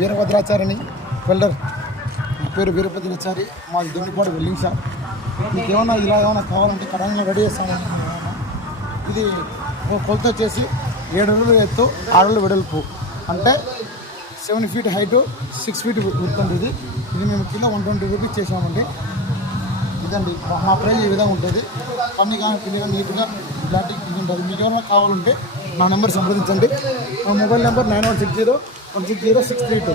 వీరభద్రాచారిని welder. నా పేరు వీరభద్రాచారి, మాది దొండిపాడు వెల్డింగ్ షాప్. మీకు ఏమన్నా ఇలా ఏమైనా కావాలంటే కడంగా రెడీ చేస్తాను. ఇది కొలత వచ్చేసి 7 అడుగులు ఎత్తు 6 అడుగులు వెడల్పు, అంటే 7 feet హైటు 6 feet ఉంటుంది. ఇది మేము కిలో 120 రూపీస్ చేసామండి. ఇదండి మా ప్రైజ్ ఈ విధంగా ఉంటుంది. పని కానీ పిల్లగా నీట్గా ఇలాంటి ఇది ఉంటుంది. మీకు ఏమైనా కావాలంటే నా నెంబర్ సంప్రదించండి. మా మొబైల్ నెంబర్ 9160 160 632.